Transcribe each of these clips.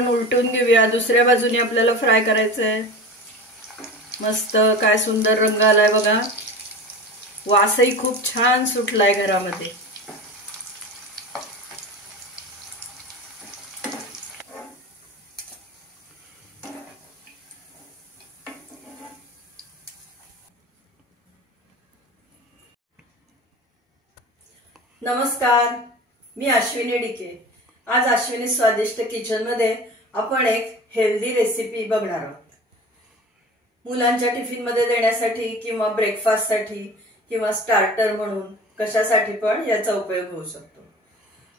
उलटून घेऊया। दुसऱ्या बाजूने आपल्याला फ्राय करायचं आहे। मस्त काय सुंदर रंग आलाय बघा, वासही खूप छान सुटलाय घरामध्ये। नमस्कार, मी अश्विनी डिके। आज अश्विनी स्वादिष्ट किचन मध्ये आपण एक हेल्दी रेसिपी बघणार आहोत। मुलांच्या टिफिन मध्ये देण्यासाठी किंवा ब्रेकफास्ट साठी किंवा स्टार्टर म्हणून कशासाठी पण याचा उपयोग होऊ शकतो।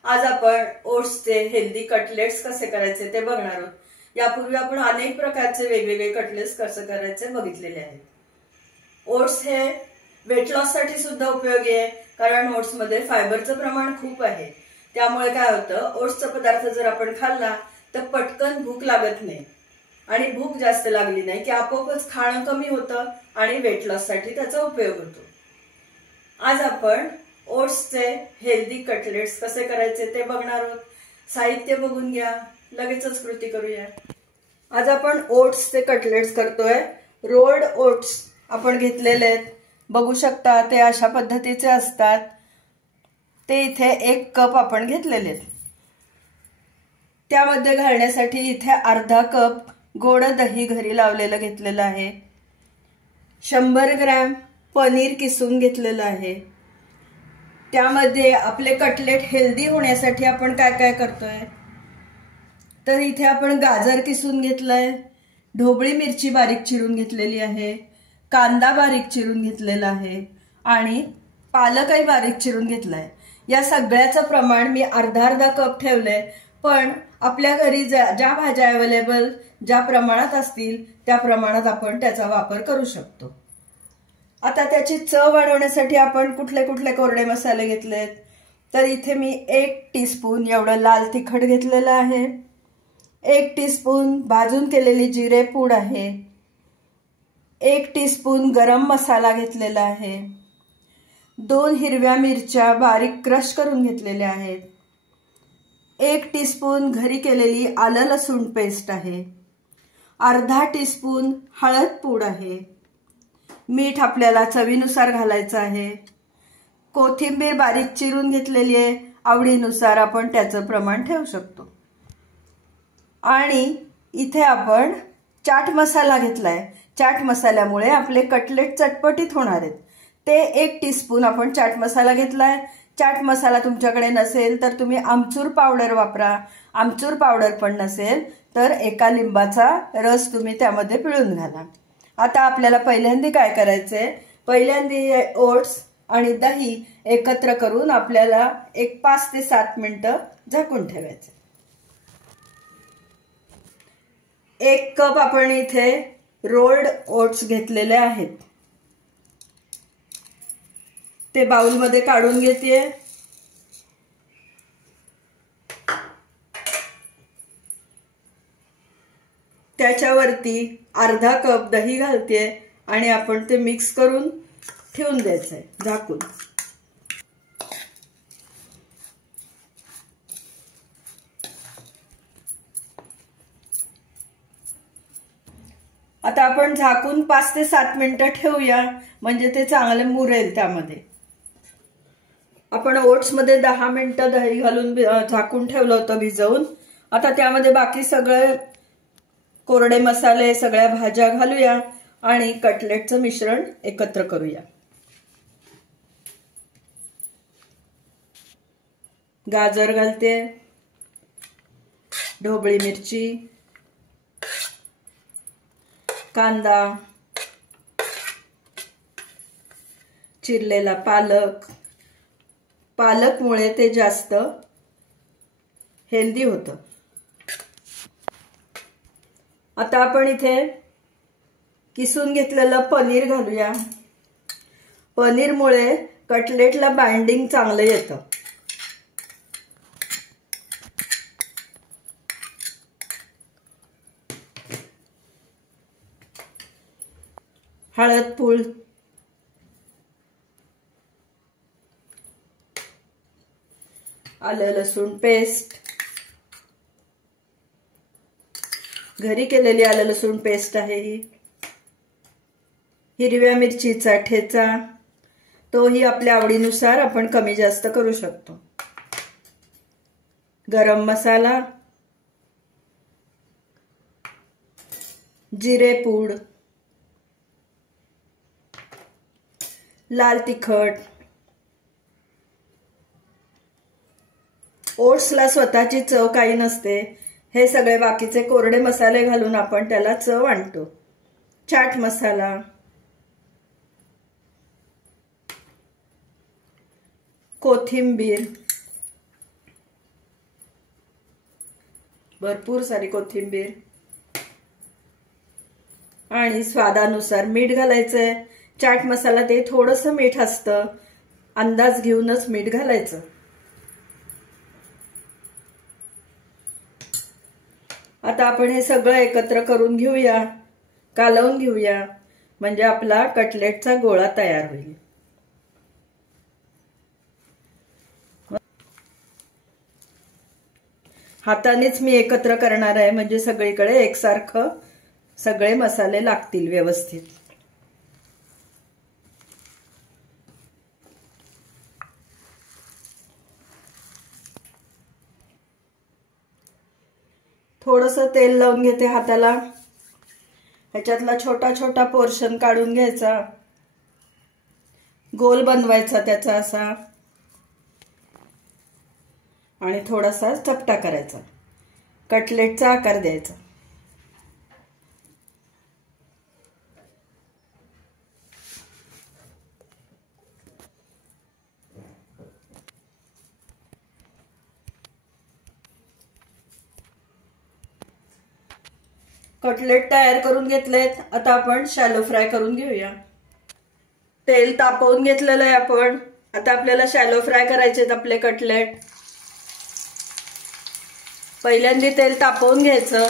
आज आपण ओट्सचे हेल्दी कटलेट्स कसे करायचे ते बघणार आहोत। यापूर्वी आपण अनेक प्रकारचे वेगवेगळे कटलेट्स कसे करायचे बघितलेले आहेत। ओट्स हे वेट लॉस साठी सुद्धा उपयोगी आहे, कारण ओट्स मध्ये फायबरचं प्रमाण खूप आहे। त्यामुळे काय होतं, ओट्सचा पदार्थ जर आपण खाल्ला तर पटकन भूक लागत नाही, आणि भूक जास्त लागली नाही की आपोआपच खाणं कमी होतं आणि वेट लॉस साठी त्याचा उपयोग होतो। आज आपण ओट्सचे हेल्दी कटलेट्स कसे करायचे ते बघणार आहोत। साहित्य बघून घ्या, लगेचच कृती करूया। आज आपण ओट्सचे कटलेट्स करतोय। रोल्ड ओट्स आपण घेतलेले आहेत, बघू शकता ते अशा पद्धतीचे असतात। ते इथे 1 कप आपण घेतलेले आहेत। त्यामध्ये घालण्यासाठी इथे अर्धा कप गोड दही घरी लावलेलं घेतलेलं आहे। 100 ग्रॅम पनीर किसून घेतलेलं आहे। त्यामध्ये आपले कटलेट हेल्दी होण्यासाठी आपण काय काय करतोय, तर इथे आपण गाजर किसून घेतलंय, ढोबळी मिरची बारीक चिरून घेतलेली आहे, कांदा बारीक चिरून घेतलेला आहे आणि पालकही बारीक चिरून घेतलाय। या सगळ्याचं प्रमाण मी अर्धा कप ठेवलंय, पण आपल्या घरी ज्या भाज्या अवेलेबल ज्या प्रमाणात असतील त्या प्रमाणात आपण त्याचा वापर करू शकतो। आता त्याची चव वाढवण्यासाठी आपण कुठले कुठले कोरडे मसाले घेतलेत, तर इथे मी 1 टीस्पून एवढं लाल तिखट घेतलेलं आहे, 1 टीस्पून भाजून केलेली जिरे पूड आहे, 1 टीस्पून गरम मसाला घेतलेला आहे, 2 हिरव्या मिरच्या बारीक क्रश करून घेतलेल्या आहेत, 1 टीस्पून घरी केलेली आलं लसूण पेस्ट आहे, अर्धा टीस्पून हळद पूड आहे, मीठ आपल्याला चवीनुसार घालायचं आहे, कोथिंबीर बारीक चिरून घेतलेली आहे, आवडीनुसार आपण त्याचं प्रमाण ठेवू शकतो। आणि इथे आपण चाट मसाला घेतलाय। चाट मसाल्यामुळे आपले कटलेट चटपटीत होणार आहेत। ते 1 टीस्पून आपण चाट मसाला घेतलाय। चाट मसाला तुमच्याकडे नसेल तर तुम्ही आमचूर पावडर वापरा, आमचूर पावडर पण नसेल तर 1 लिंबाचा रस तुम्ही त्यामध्ये पिळून घाला। आता आपल्याला पहिल्यांदा काय करायचंय, पहिल्यांदा ओट्स आणि दही एकत्र करून आपल्याला एक 5 ते 7 मिनिटं झाकून ठेवायचं। 1 कप आपण इथे रोल्ड ओट्स घेतलेले आहेत, ते बाउल मध्ये काढून घेते। त्याच्यावरती अर्धा कप दही घालते आणि आपण ते मिक्स करून ठेवून द्यायचंय झाकून। आता आपण झाकून 5 ते 7 मिनिटं ठेवूया, म्हणजे ते चांगले मुरेल। त्यामध्ये आपण ओट्स मध्ये 10 मिनिटं दही घालून झाकून ठेवलं होतं भिजवून। आता त्यामध्ये बाकी सगळे कोरडे मसाले सगळ्या भाज्या घालूया आणि कटलेटचं मिश्रण एकत्र करूया। गाजर घालते, ढोबळी मिरची, कांदा, चिरलेला पालक। पालकमुळे ते जास्त हेल्दी होतं। आता आपण इथे किसून घेतलेलं पनीर घालूया। पनीरमुळे कटलेटला बाइंडिंग चांगलं येतं। हळद पूड, आलं लसूण पेस्ट, घरी केलेली आलं लसूण पेस्ट आहे ही. हिरव्या मिरचीचा ठेचा, तोही आपल्या आवडीनुसार आपण कमी जास्त करू शकतो. गरम मसाला, जिरे पूड, लाल तिखट. ओट्सला स्वतःची चव काही नसते, हे सगळे बाकीचे कोरडे मसाले घालून आपण त्याला चव आणतो. चाट मसाला, कोथिंबीर, भरपूर सारी कोथिंबीर आणि स्वादानुसार मीठ घालायचंय. चाट मसाला ते थोडंसं मीठ असतं, अंदाज घेऊनच मीठ घालायचं. आता आपण हे सगळं एकत्र करून घेऊया, कालवून घेऊया, म्हणजे आपला कटलेटचा गोळा तयार होईल. हातानेच मी एकत्र करणार आहे, म्हणजे सगळीकडे एकसारखं सगळे मसाले लागतील व्यवस्थित. थोडंसं तेल लावून घेते हाताला. ह्याच्यातला छोटा छोटा पोर्शन काढून घ्यायचा, गोल बनवायचा त्याचा असा, आणि थोडासा चपटा करायचा, कटलेटचा आकार द्यायचा. कटलेट तयार करून घेतलेत. आता आपण शॅलो फ्राय करून घेऊया. तेल तापवून घेतलेलं आहे आपण. आता आपल्याला शॅलो फ्राय करायचे आहेत आपले कटलेट. पहिल्यांदा तेल तापवून घ्यायचं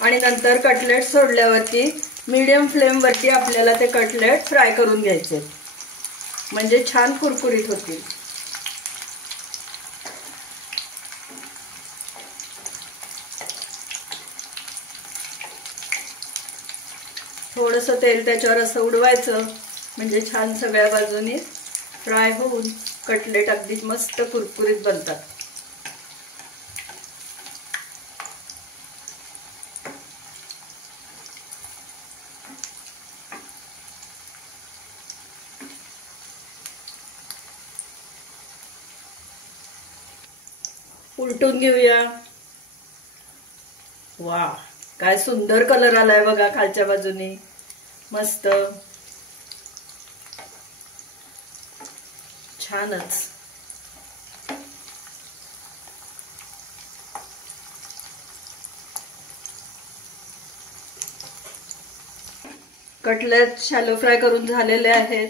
आणि नंतर कटलेट सोडल्यावरती मीडियम फ्लेमवरती आपल्याला ते कटलेट फ्राय करून घ्यायचे, म्हणजे छान कुरकुरीत होतील. थोडंसं तेल त्याच्यावर असं उडवायचं, म्हणजे छान सगळ्या बाजूनी फ्राय होऊन कटलेट अगदी मस्त कुरकुरीत बनतात. उलटून घेऊया. वा, काय सुंदर कलर आलाय बघा खालच्या बाजूनी, मस्त छानच. कटलेट शॅलो फ्राय करून झालेले आहेत.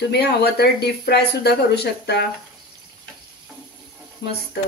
तुम्ही हवं तर डीप फ्राय सुद्धा करू शकता. मस्त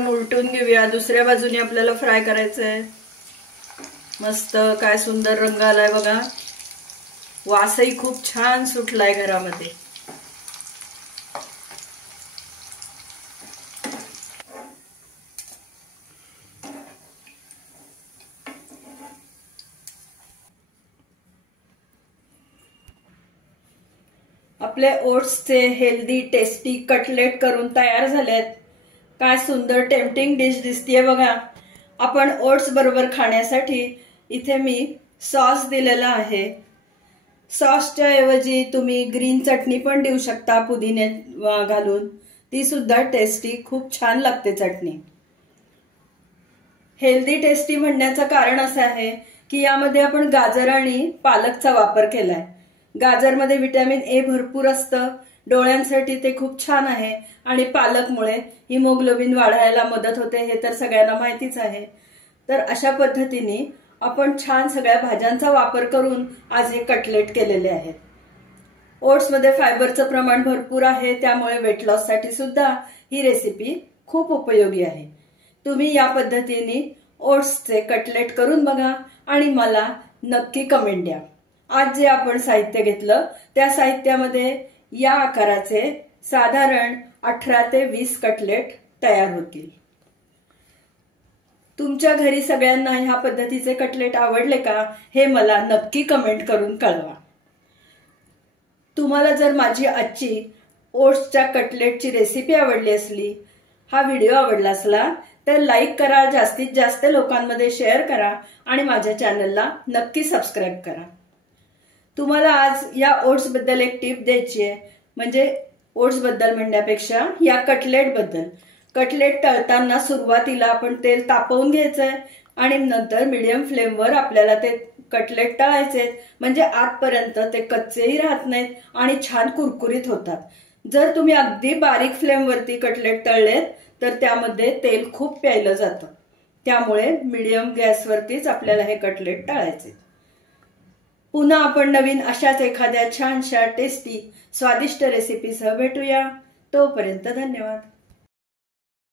उलटून घेऊया. दुसऱ्या बाजूने आपल्याला फ्राय करायचंय. मस्त काय सुंदर रंग आलाय बघा. वासही खूप छान सुटलाय घरामध्ये. आपले ओट्सचे हेल्दी टेस्टी कटलेट करून तयार झालेत. काय सुंदर टेम्पटिंग डिश दिसतीये बघा. आपण ओट्स बरोबर खाण्यासाठी इथे मी सॉस दिलेला आहे. सॉसच्या ऐवजी तुम्ही ग्रीन चटणी पण देऊ शकता पुदिने घालून, ती सुद्धा टेस्टी खूप छान लागते चटणी. हेल्दी टेस्टी म्हणण्याचं कारण असं आहे की यामध्ये आपण गाजर आणि पालकचा वापर केलाय. गाजरमध्ये व्हिटॅमिन ए भरपूर असतं डोळ्यांसाठी ते खूप छान आहे आणि पालकमुळे हिमोग्लोबिन वाढायला मदत होते, हे तर सगळ्यांना माहितीच आहे। तर अशा पद्धतीने आपण छान सगळ्या भाज्यांचा वापर करून आज हे कटलेट केलेले आहेत। ओट्समध्ये फायबरचं प्रमाण भरपूर आहे, त्यामुळे वेट लॉस साठी सुद्धा ही रेसिपी खूप उपयोगी आहे। तुम्ही या पद्धतीने ओट्सचे कटलेट करून बघा आणि मला नक्की कमेंट द्या। आज जे आपण साहित्य घेतलं त्या साहित्यामध्ये या आकाराचे साधारण 18 ते 20 कटलेट तयार होतील। तुमच्या घरी सगळ्यांना ह्या पद्धतीचे कटलेट आवडले का हे मला नक्की कमेंट करून कळवा। तुम्हाला जर माझी आजची ओट्सच्या कटलेटची रेसिपी आवडली असली, हा व्हिडिओ आवडला असला तर लाईक करा, जास्तीत जास्त लोकांमध्ये शेअर करा आणि माझ्या चॅनलला नक्की सबस्क्राईब करा। तुम्हाला आज या ओट्स बद्दल एक टिप द्यायची आहे, म्हणजे ओट्स बद्दल म्हणण्यापेक्षा या कटलेट बद्दल। कटलेट तळताना सुरुवातीला आपण तेल तापवून घ्यायचंय आणि नंतर मीडियम फ्लेमवर आपल्याला ते कटलेट तळायचे, म्हणजे आतपर्यंत ते कच्चेही राहत नाहीत आणि छान कुरकुरीत होतात। जर तुम्ही अगदी बारीक फ्लेमवरती कटलेट तळलेत तर त्यामध्ये तेल खूप प्यायलं जातं, त्यामुळे मीडियम गॅसवरतीच आपल्याला हे कटलेट तळायचे। पुन्हा आपण नवीन अशाच एखाद्या छानशा टेस्टी स्वादिष्ट रेसिपीसह भेटूया। तोपर्यंत धन्यवाद।